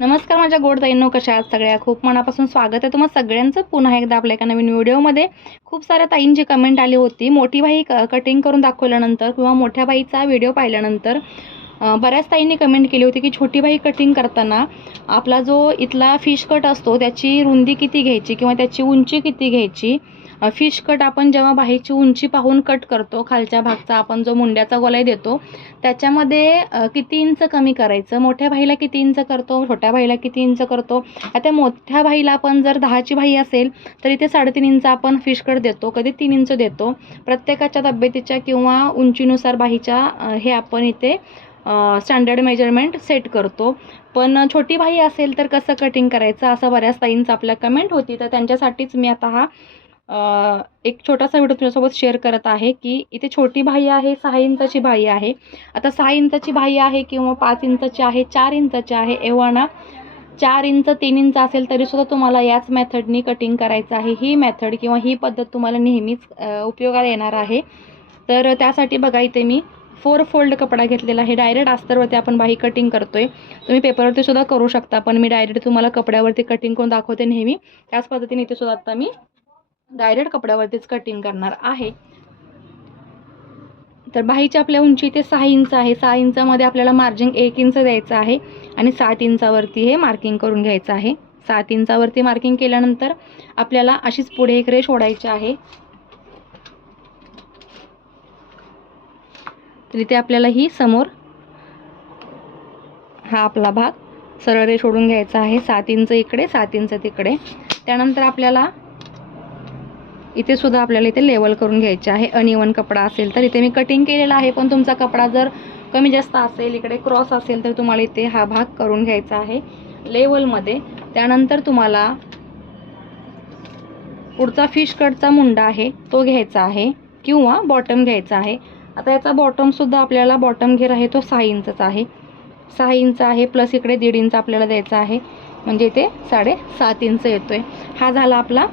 नमस्कार माझ्या गोड ताईंनो, कशा आहात सगळ्या? खूप मनापासून स्वागत आहे तुम्हा सगळ्यांचं पुन्हा एकदा आपल्या एका नवीन व्हिडिओमध्ये. खूप साऱ्या ताईंची कमेंट आली होती, मोठी बाही कटिंग करून दाखवल्यानंतर किंवा मोठ्या बाईचा व्हिडिओ पाहिल्यानंतर बऱ्याच ताईंनी कमेंट केली होती की छोटी बाही कटिंग करताना आपला जो इथला फिश कट असतो त्याची रुंदी किती घ्यायची किंवा त्याची उंची किती घ्यायची. फिश कट आपण जेव्हा बाहीची उंची पाहून कट करतो, खालच्या भागचा आपण जो मुंड्याचा गोलाई देतो त्याच्यामध्ये किती इंच कमी करायचं, मोठ्या बाहीला किती इंच करतो, छोट्या बाहीला किती इंच करतो. आता मोठ्या बाहीला आपण जर 10ची बाही असेल तर इथे 3.5 इंच आपण फिश कट देतो, कधी 3 इंच देतो. प्रत्येकाच्या तब्येतीच्या किंवा उंचीनुसार बाहीच्या हे आपण इथे स्टँडर्ड मेजरमेंट सेट करतो. पण छोटी बाही असेल तर कसं कटिंग करायचं असं बऱ्याच ताईंचं आपल्या कमेंट होती. तर त्यांच्यासाठीच मी आता हा एक छोटासा व्हिडिओ तुझ्यासोबत शेअर करत आहे की इथे छोटी बाही आहे, 6 इंचाची बाही आहे. आता 6 इंचाची बाही आहे किंवा 5 इंचाची आहे, 4 इंचाची आहे, एव्हा ना 4 इंच 3 इंच असेल तरीसुद्धा तुम्हाला याच मेथडनी कटिंग करायचं आहे. ही मेथड किंवा ही पद्धत तुम्हाला नेहमीच उपयोगाला येणार आहे. तर त्यासाठी बघा इथे मी 4 फोल्ड कपडा घेतलेला आहे. डायरेक्ट अस्तरवरती आपण बाही कटिंग करतोय. तुम्ही पेपरवरती सुद्धा करू शकता, पण मी डायरेक्ट तुम्हाला कपड्यावरती कटिंग करून दाखवते नेहमी. त्याच पद्धतीने इथे सुद्धा आता मी डायरेक्ट कपड्यावरतीच कटिंग करणार आहे. तर बाहीची आपल्या उंची इथे 6 इंच आहे. 6 इंचामध्ये आपल्याला मार्जिंग 1 इंच द्यायचं आहे आणि 7 इंचावरती हे मार्किंग करून घ्यायचं आहे. 7 इंचावरती मार्किंग केल्यानंतर आपल्याला अशीच पुढे एक रेष ओढायची आहे. तर इथे आपल्याला ही समोर हा आपला भाग सरळ रेष ओढून घ्यायचा आहे. 7 इंच इकडे, 7 इंच तिकडे. त्यानंतर आपल्याला इथे सुद्धा आपल्याला इथे लेवल करून घ्यायचे आहे. अनइवन कपडा असेल तर इथे मी कटिंग केलेला आहे, पण तुमचा कपडा जर कमी जास्त असेल, इकडे क्रॉस असेल तर तुम्हाला इथे हा भाग करून घ्यायचा आहे लेवलमध्ये. त्यानंतर तुम्हाला पुढचा फिश कटचा मुंडा आहे तो घ्यायचा आहे किंवा बॉटम घ्यायचा आहे. आता याचा बॉटमसुद्धा आपल्याला बॉटम घेर आहे तो 6 इंचचा आहे. 6 इंच आहे प्लस इकडे 1.5 इंच आपल्याला द्यायचा आहे, म्हणजे इथे 7.5 इंच येतोय. हा झाला आपला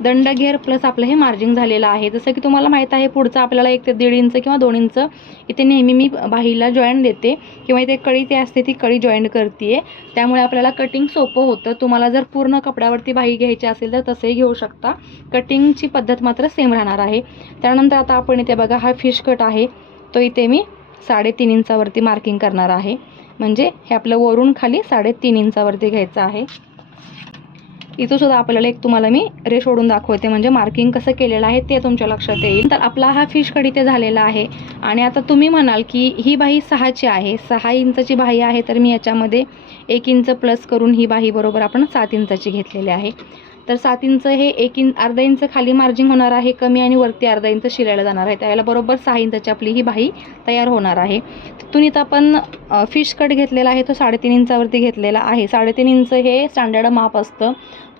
दंड घेर प्लस आपलं हे मार्जिंग झालेलं आहे. जसं की तुम्हाला माहीत आहे पुढचं आपल्याला 1 ते 1.5 इंच किंवा 2 इंच इथे नेहमी मी बाहीला जॉईंट देते किंवा इथे कळी ते असते ती कळी जॉईंट करते, त्यामुळे आपल्याला कटिंग सोपं होतं. तुम्हाला जर पूर्ण कपड्यावरती बाही घ्यायची असेल तर तसंही घेऊ शकता. कटिंगची पद्धत मात्र सेम राहणार आहे. त्यानंतर आता आपण इथे बघा हा फिश कट आहे तो इथे मी 3.5 इंचावरती मार्किंग करणार आहे, म्हणजे हे आपलं वरून खाली 3.5 इंचावरती घ्यायचं आहे. इथं सुद्धा आपल्याला एक तुम्हाला मी रेष ओढून दाखवते, म्हणजे मार्किंग कसं केलेलं आहे ते तुमच्या लक्षात येईल. तर आपला हा फिश कट इथे झालेला आहे. आणि आता तुम्ही म्हणाल की ही बाही 6ची आहे, 6 इंचाची बाही आहे, तर मी याच्यामध्ये 1 इंच प्लस करून ही बाही बरोबर आपण 7 इंचाची घेतलेली आहे. तर 7 इंच हे अर्धा इंच खाली मार्जिंग होणार आहे कमी आणि वरती अर्धा इंच शिलायला जाणार आहे. त्यावेळेला बरोबर 6 इंचाची आपली ही बाही तयार होणार आहे. तिथून इथं आपण फिश कट घेतलेला आहे तो 3.5 इंचावरती घेतलेला आहे. 3.5 इंच हे स्टँडर्ड माप असतं.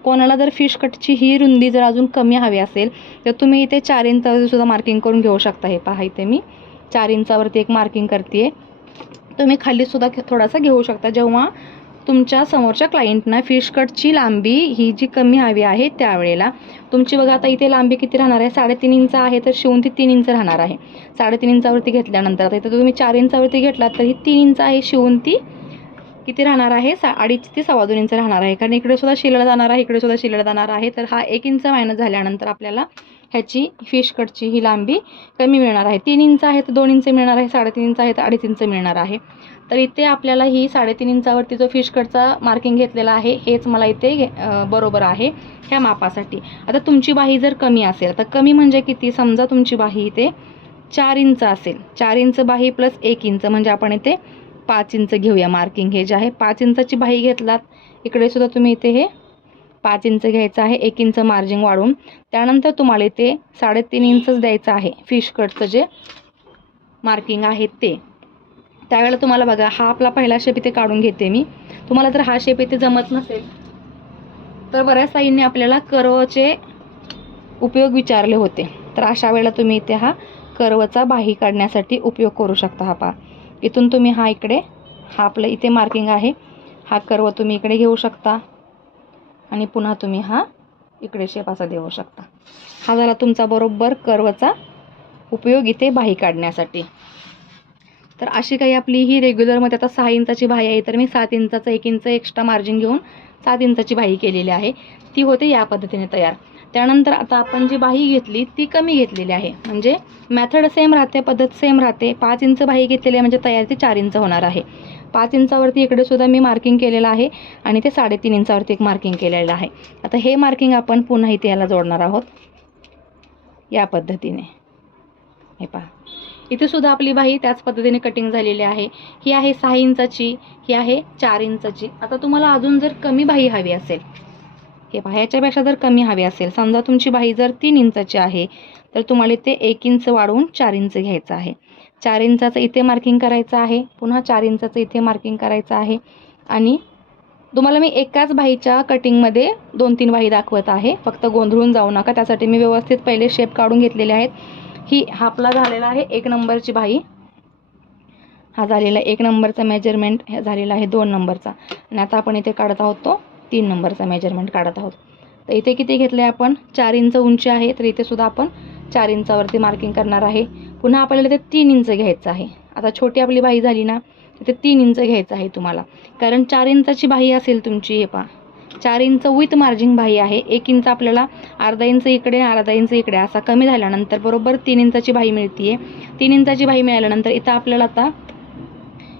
कोणाला जर फिश कटची ही रुंदी जर अजून कमी हवी असेल तर तुम्ही इथे 4 इंचावरती सुद्धा मार्किंग करून घेऊ शकता. हे पहा इथे मी 4 इंचावरती एक मार्किंग करते. तुम्ही खालीसुद्धा थोडासा घेऊ शकता जेव्हा तुमच्या समोरच्या क्लायंटना फिश कटची लांबी ही जी कमी हवी आहे त्यावेळेला. तुमची बघा आता इथे लांबी किती राहणार आहे, 3.5 इंच आहे, तर शिवून ती 3 इंच राहणार आहे. 3.5 इंचावरती घेतल्यानंतर आता इथं तुम्ही 4 इंचावरती घेतलात तर ही 3 इंच आहे, शिवून ती किती राहणार आहे, 2.5 ते 2.25 इंच राहणार आहे. कारण इकडे सुद्धा शिलायला जाणार आहे, इकडे सुद्धा शिलायला जाणार आहे. तर हा 1 इंच मायनस झाल्यानंतर आपल्याला ह्याची फिश कटची ही लांबी कमी मिळणार आहे. 3 इंच आहे तर 2 इंच मिळणार आहे, 3.5 इंच आहे तर 2.5 इंच मिळणार आहे. तर इथे आपल्याला ही 3.5 इंचावरती जो फिश कटचा मार्किंग घेतलेला आहे हेच मला इथे बरोबर आहे ह्या मापासाठी. आता तुमची बाही जर कमी असेल तर कमी म्हणजे किती, समजा तुमची बाही इथे 4 इंच असेल, 4 इंच बाही प्लस 1 इंच म्हणजे आपण इथे 5 इंच घेऊया मार्किंग. हे जे आहे 5 इंचाची बाही घेतलात, इकडे सुद्धा तुम्ही इथे हे 5 इंच घ्यायचं आहे, 1 इंच मार्जिंग वाढवून. त्यानंतर तुम्हाला इथे 3.5 इंचच द्यायचं आहे फिश कटचं जे मार्किंग आहे ते. त्यावेळेला तुम्हाला बघा हा आपला पहिला शेप इथे काढून घेते मी. तुम्हाला जर हा शेप इथे जमत नसेल तर बऱ्याच ताईंनी आपल्याला कर्वचे उपयोग विचारले होते, तर अशा वेळेला तुम्ही इथे हा कर्वचा बाही काढण्यासाठी उपयोग करू शकता. हा पहा इथून तुम्ही हा इकडे हा आपलं इथे मार्किंग आहे, हा कर्व तुम्ही इकडे घेऊ शकता आणि पुन्हा तुम्ही हा इकडे शेप असा देऊ शकता. हा झाला तुमचा बरोबर कर्वचा उपयोग इथे बाही काढण्यासाठी. तर अशी काही आपली ही रेग्युलरमध्ये आता 6 इंचाची बाही आहे, तर मी 7 इंचाचं 1 इंच एक्स्ट्रा मार्जिन घेऊन 7 इंचाची बाही केलेली आहे. ती होते या पद्धतीने तयार. त्यानंतर आता आपण जी बाही घेतली ती कमी घेतलेली आहे, म्हणजे मेथड सेम राहते, पद्धत सेम राहते. 5 इंच बाही घेतलेली आहे म्हणजे तयार ती 4 इंच होणार आहे. 5 इंचावरती इकडे सुद्धा मी मार्किंग केलेलं आहे आणि ते 3.5 इंचावरती एक मार्किंग केलेलं आहे. आता हे मार्किंग आपण पुन्हा इथे याला जोडणार आहोत या पद्धतीने. हे पहा, इथे सुद्धा आपली बाही त्याच पद्धतीने कटिंग झालेली आहे. ही आहे 6 इंचाची, ही आहे 4 इंचाची. आता तुम्हाला अजून जर कमी बाही हवी असेल, हे पहा, ह्याच्यापेक्षा जर कमी हवी असेल, समजा तुमची बाही जर 3 इंचाची आहे तर तुम्हाला इथे 1 इंच वाढवून 4 इंच घ्यायचं आहे. 4 इंचाचं इथे मार्किंग करायचं आहे, पुन्हा 4 इंचाचं इथे मार्किंग करायचं आहे. आणि तुम्हाला मी एकाच बाहीच्या कटिंगमध्ये 2-3 बाही दाखवत आहे, फक्त गोंधळून जाऊ नका. त्यासाठी मी व्यवस्थित पहिले शेप काढून घेतलेले आहेत. ही हा आपला झालेला आहे 1 नंबरची बाही, हा झालेला 1 नंबरचा मेजरमेंट, हे झालेला आहे 2 नंबरचा. आणि आता आपण इथे काढत आहोत तो 3 नंबरचा मेजरमेंट काढत आहोत. तर इथे किती घेतले आपण, 4 इंच उंची आहे, तर इथे सुद्धा आपण 4 इंचावरती मार्किंग करणार आहे. पुन्हा आपल्याला इथे 3 इंच घ्यायचं आहे. आता छोटी आपली बाही झाली ना, इथे 3 इंच घ्यायचं आहे तुम्हाला, कारण 4 इंचाची बाही असेल तुमची. हे पहा, 4 इंच विथ मार्जिंग बाही आहे. 1 इंच आपल्याला अर्धा इंच इकडे अर्धा इंच इकडे असा कमी झाल्यानंतर बरोबर 3 इंचाची बाही मिळते. 3 इंचाची बाही मिळाल्यानंतर इथं आपल्याला आता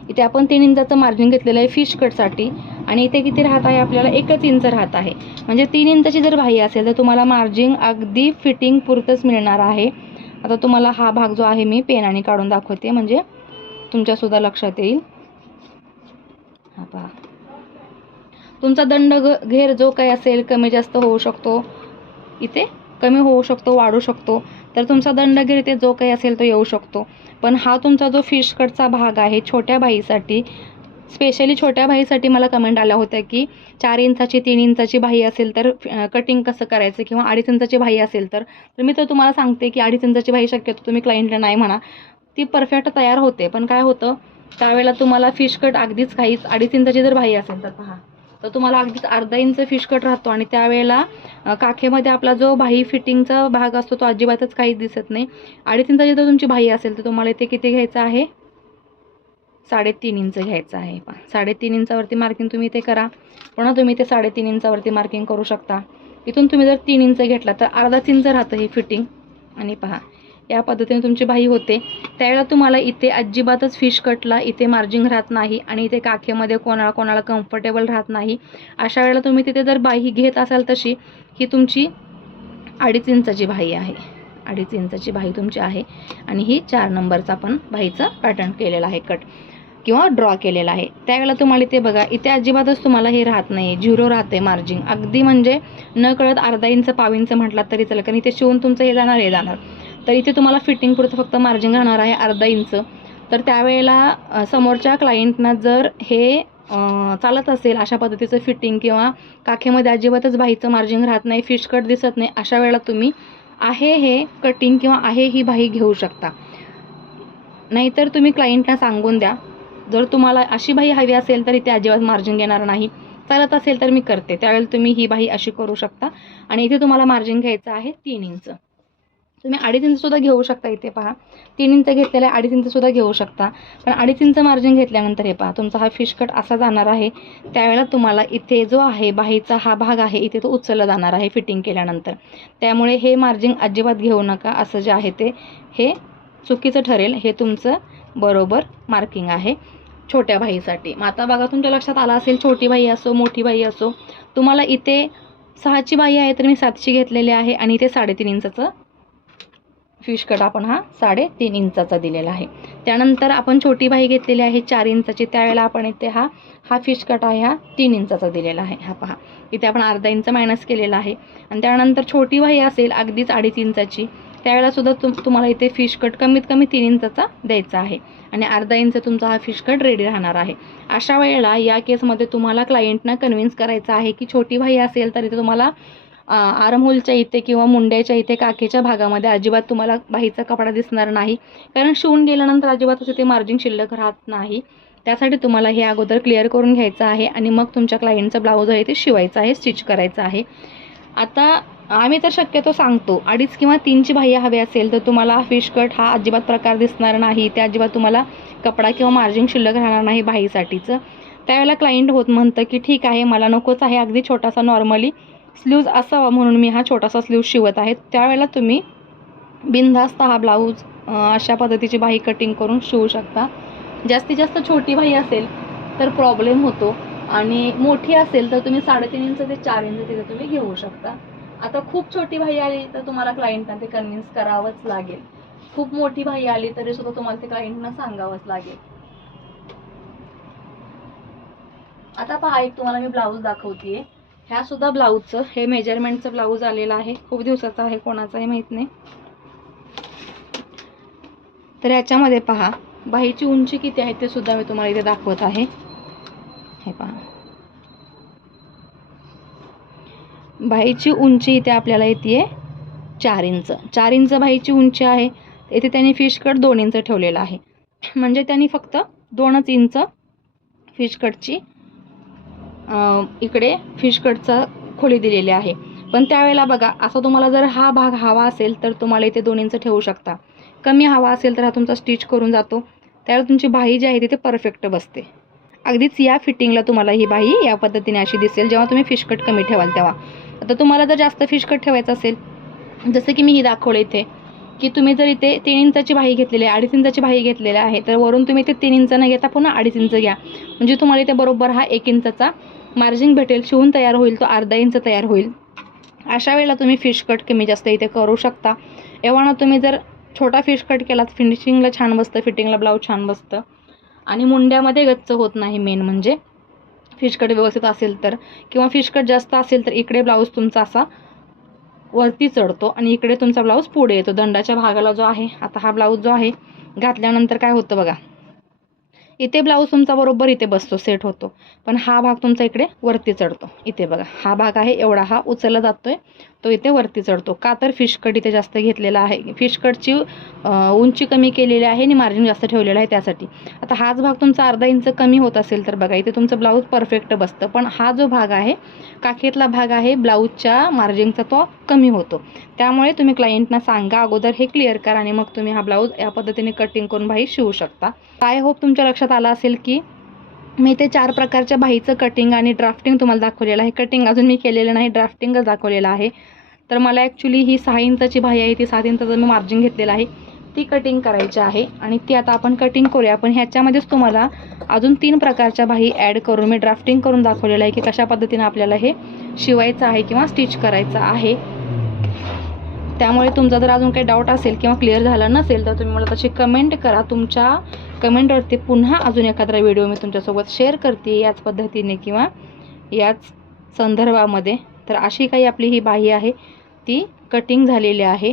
इथे आपण 3 इंचाचं मार्जिन घेतलेलं आहे फिश कटसाठी, आणि इथे किती राहत आहे आपल्याला 1 इंच राहत आहे. म्हणजे 3 इंचाची जर बाही असेल तर तुम्हाला मार्जिन अगदी फिटिंग पुरतंच मिळणार आहे. आता तुम्हाला हा भाग जो आहे मी पेनाने काढून दाखवते, म्हणजे तुमच्यासुद्धा लक्षात येईल. हा पहा, तुमचा दंड घेर जो काही असेल कमी जास्त होऊ शकतो, इथे कमी होऊ शकतो, वाढू शकतो. तर तुमचा दंड घेर इथे जो काही असेल तो येऊ शकतो. पण हा तुमचा जो फिश कटचा भाग आहे छोट्या बाहीसाठी, स्पेशली छोट्या बाहीसाठी मला कमेंट आल्या होत्या की 4 इंचाची 3 इंचाची बाही असेल तर कटिंग कसं करायचं, किंवा 2.5 इंचाची बाही असेल तर मी तर तुम्हाला सांगते की 2.5 इंचाची बाही शक्यतो तुम्ही क्लायंटला नाही म्हणा, ती परफेक्ट तयार होते. पण काय होतं त्यावेळेला तुम्हाला फिश कट अगदीच काहीच 2.5 इंचाची जर बाही असेल तर पहा, तर तुम्हाला अगदीच अर्धा इंच फिश कट राहतो, आणि त्यावेळेला काखेमध्ये आपला जो बाही फिटिंगचा भाग असतो तो अजिबातच काहीच दिसत नाही. 2.5 इंचाची जर तुमची बाही असेल तर तुम्हाला इथे किती घ्यायचं आहे, 3.5 इंच घ्यायचं आहे. 3.5 इंचावरती मार्किंग तुम्ही इथे करा. पुन्हा तुम्ही इथे 3.5 इंचावरती मार्किंग करू शकता. इथून तुम्ही जर 3 इंच घेतला तर अर्धाच इंच राहतं हे फिटिंग. आणि पहा, या पद्धतीने तुमची बाही होते. त्यावेळेला तुम्हाला इथे अजिबातच फिश कटला इथे मार्जिंग राहत नाही, आणि इथे काखेमध्ये कोणाला कम्फर्टेबल राहत नाही. अशा वेळेला तुम्ही तिथे जर बाही घेत असाल तशी, ही तुमची 2.5 इंचाची बाही आहे. 2.5 इंचाची बाही तुमची आहे, आणि ही 4 नंबरचा पण बाहीचा पॅटर्न केलेला आहे, कट किंवा ड्रॉ केलेला आहे. त्यावेळेला तुम्हाला इथे बघा, इथे अजिबातच तुम्हाला हे राहत नाही, 0 राहते मार्जिंग. अगदी म्हणजे न कळत अर्धा इंच पाव इंच म्हटलात तरी चला, कारण इथे शिवून तुमचं हे जाणार. तर इथे तुम्हाला फिटिंग पुरतं फक्त मार्जिंग राहणार आहे अर्धा इंच. तर त्यावेळेला समोरच्या क्लायंटना जर हे चालत असेल अशा पद्धतीचं फिटिंग, किंवा काखेमध्ये अजिबातच बाहीचं मार्जिंग राहत नाही, फिश कट दिसत नाही, अशा वेळेला तुम्ही आहे हे कटिंग किंवा आहे ही बाही घेऊ शकता. नाहीतर तुम्ही क्लायंटला सांगून द्या, जर तुम्हाला अशी बाही हवी असेल तर इथे अजिबात मार्जिन घेणार नाही, चालत असेल तर मी करते, त्यावेळेला तुम्ही ही बाही अशी करू शकता. आणि इथे तुम्हाला मार्जिन घ्यायचं आहे 3 इंच. तुम्ही 2.5 इंचसुद्धा घेऊ शकता. इथे पहा, 3 इंच घेतलेला आहे, 2.5 इंचसुद्धा घेऊ शकता. पण 2.5 इंच मार्जिन घेतल्यानंतर हे पहा, तुमचा हा फिश कट असा जाणार आहे. त्यावेळेला तुम्हाला इथे जो आहे बाहीचा हा भाग आहे, इथे तो उचलला जाणार आहे फिटिंग केल्यानंतर. त्यामुळे हे मार्जिन अजिबात घेऊ नका. असं जे आहे ते हे चुकीचं ठरेल. हे तुमचं बरोबर मार्किंग आहे छोट्या बाहीसाठी. मग आता बघा, तुमच्या लक्षात आलं असेल, छोटी बाही असो मोठी बाही असो, तुम्हाला इथे 6ची बाही आहे तर मी 7ची घेतलेली आहे, आणि इथे 3.5 इंचाचं फिश कट आपण हा 3.5 इंचाचा दिलेला आहे. त्यानंतर आपण छोटी बाही घेतलेली आहे 4 इंचाची, त्यावेळेला आपण इथे हा फिश कट आहे हा 3 इंचाचा दिलेला आहे. हा पहा, इथे आपण अर्धा इंच मायनस केलेला आहे. आणि त्यानंतर छोटी बाही असेल अगदीच 2.5 इंचाची, त्यावेळेला सुद्धा तुम्हाला इथे फिश कट कमीत कमी 3 इंचाचा द्यायचा आहे, आणि अर्धा इंच तुमचा हा फिश कट रेडी राहणार आहे. अशा वेळेला या केसमध्ये तुम्हाला क्लायंटना कन्व्हिन्स करायचं आहे की छोटी बाही असेल तर इथे तुम्हाला आर्महोलच्या इथे किंवा मुंड्याच्या इथे काखेच्या भागामध्ये अजिबात तुम्हाला बाहीचा कपडा दिसणार नाही, कारण शिवून गेल्यानंतर अजिबातच इथे मार्जिन शिल्लक राहत नाही. त्यासाठी तुम्हाला हे अगोदर क्लिअर करून घ्यायचं आहे, आणि मग तुमच्या क्लायंटचा ब्लाऊज आहे ते शिवायचा आहे, स्टिच करायचं आहे. आता आम्ही तर शक्यतो सांगतो 2.5 किंवा 3ची बाही हवी असेल तर तुम्हाला फिश कट हा अजिबात प्रकार दिसणार नाही. त्या अजिबात तुम्हाला कपडा किंवा मार्जिन शिल्लक राहणार नाही बाहीसाठीचं. त्यावेळेला क्लायंट म्हणतं की ठीक आहे, मला नकोच आहे, अगदी छोटासा नॉर्मली स्लीव्ज असावा म्हणून मी हा छोटासा स्लीव्ज शिवत आहे. त्यावेळेला तुम्ही बिनधास्त हा ब्लाऊज अशा पद्धतीची बाही कटिंग करून शिवू शकता. जास्तीत जास्त छोटी बाही असेल तर प्रॉब्लेम होतो आणि मोठी असेल तर तुम्ही 3.5 इंच ते 4 इंच तिथे तुम्ही घेऊ शकता. आता खूप छोटी बाही आली तर तुम्हाला क्लायंटना ते कन्व्हिन्स करावंच लागेल. खूप मोठी बाही आली तरी सुद्धा तुम्हाला ते क्लायंटना सांगावंच लागेल. आता पहा, एक तुम्हाला मी ब्लाऊज दाखवतेय. ह्या सुद्धा ब्लाऊजचं हे मेजरमेंटचं ब्लाऊज आलेलं आहे. खूप दिवसाचं आहे, कोणाचंही माहीत नाही. तर याच्यामध्ये पहा बाहीची उंची किती आहे ते सुद्धा मी तुम्हाला इथे दाखवत आहे. हे पहा, बाहीची उंची इथे आपल्याला येते 4 इंच. 4 इंच बाहीची उंची आहे. इथे त्यांनी फिश कट 2 इंच ठेवलेला आहे. म्हणजे त्यांनी फक्त 2च इंच फिश कटची इकडे फिश कटचा खोली दिलेली आहे. पण त्यावेळेला बघा, असं तुम्हाला जर हा भाग हवा असेल तर तुम्हाला इथे 2 इंच ठेवू शकता. कमी हवा असेल तर हा तुमचा स्टिच करून जातो. त्यावेळेला तुमची बाही जी आहे तिथे परफेक्ट बसते. अगदीच या फिटिंगला तुम्हाला ही बाही या पद्धतीने अशी दिसेल जेव्हा तुम्ही फिश कट कमी ठेवाल तेव्हा. आता तुम्हाला जर जास्त फिश कट ठेवायचं असेल, जसं की मी ही दाखवलं इथे, की तुम्ही जर इथे 3 इंचाची बाही घेतलेली आहे, 2.5 इंचाची बाही घेतलेली आहे, तर वरून तुम्ही इथे 3 इंच न घेता पुन्हा 2.5 इंच घ्या. म्हणजे तुम्हाला इथे बरोबर हा 1 इंचाचा मार्जिन भेटेल. शिवून तयार होईल तो अर्धा इंच तयार होईल. अशा वेळेला तुम्ही फिश कट कमी जास्त इथे करू शकता. एव्हाना तुम्ही जर छोटा फिश कट केलात, फिनिशिंगला छान बसतं, फिटिंगला ब्लाऊज छान बसतं आणि मुंड्यामध्ये गच्च होत नाही. मेन म्हणजे फिश कट व्यवस्थित असेल तर, किंवा फिश कट जास्त असेल तर इकडे ब्लाऊज तुमचा असा वरती चढतो आणि इकडे तुमचा ब्लाऊज पुढे येतो. दंडाच्या भागाला जो आहे, आता हा ब्लाऊज जो आहे घातल्यानंतर काय होतं बघा, इथे ब्लाऊज तुमचा बरोबर इथे बसतो, सेट होतो. पण हा भाग तुमचा इकडे वरती चढतो. इथे बघा, हा भाग आहे एवढा हा उचलला जातोय, तो इथे वरती चढतो. का तर फिश कट इथे जास्त घेतलेला आहे. फिश कटची उंची कमी केलेली आहे आणि मार्जिन जास्त ठेवलेलं आहे त्यासाठी. आता हाच भाग तुमचा अर्धा इंच कमी होत असेल तर बघा, इथे तुमचं ब्लाऊज परफेक्ट बसतं. पण हा जो भाग आहे, काखेतला भाग आहे ब्लाऊजच्या मार्जिनचा, तो कमी होतो. त्यामुळे तुम्ही क्लायंटना सांगा अगोदर, हे क्लिअर करा आणि मग तुम्ही हा ब्लाऊज या पद्धतीने कटिंग करून बाही शिवू शकता. आय होप तुमच्या लक्षात आलं असेल की मी ते 4 प्रकारच्या बाहीचं कटिंग आणि ड्राफ्टिंग तुम्हाला दाखवलेलं आहे. कटिंग अजून मी केलेलं नाही, ड्राफ्टिंगच दाखवलेलं आहे. तर मला ॲक्च्युली ही 6 इंचाची बाही आहे, ती 7 इंचाचं मी मार्जिन घेतलेलं आहे, ती कटिंग करायची आहे आणि ती आता आपण कटिंग करूया. पण ह्याच्यामध्येच तुम्हाला अजून 3 प्रकारच्या बाही ॲड करून मी ड्राफ्टिंग करून दाखवलेलं आहे की कशा पद्धतीने आपल्याला हे शिवायचं आहे किंवा स्टिच करायचं आहे. त्यामुळे तुमचा जर अजून काही डाऊट असेल किंवा क्लिअर झाला नसेल तर तुम्ही मला तशी कमेंट करा. तुमच्या कमेंटवरती पुन्हा अजून एखादा व्हिडिओ मी तुमच्यासोबत शेअर करते याच पद्धतीने किंवा याच संदर्भामध्ये. तर अशी काही आपली ही बाही आहे, ती कटिंग झालेली आहे.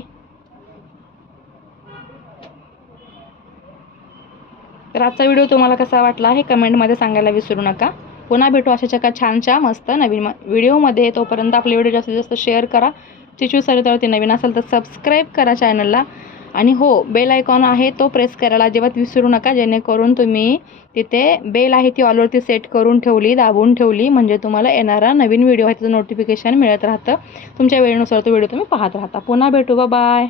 तर आजचा व्हिडिओ तुम्हाला कसा वाटला हे कमेंटमध्ये सांगायला विसरू नका. पुन्हा भेटू अशाच एका छानशा मस्त नवीन व्हिडिओमध्ये. तोपर्यंत आपले व्हिडिओ जास्तीत जास्त शेअर करा. चिचू सरितावरती नवीन असेल तर सबस्क्राईब करा चॅनलला. आणि हो, बेल आयकॉन आहे तो प्रेस करायला अजिबात विसरू नका, जेणेकरून तुम्ही तिथे बेल आहे ती ऑलवरती सेट करून ठेवली, दाबून ठेवली, म्हणजे तुम्हाला येणारा नवीन व्हिडिओ आहे त्याचं नोटिफिकेशन मिळत राहतं. तुमच्या वेळेनुसार तो व्हिडिओ तुम्ही पाहत राहता. पुन्हा भेटू, बाय.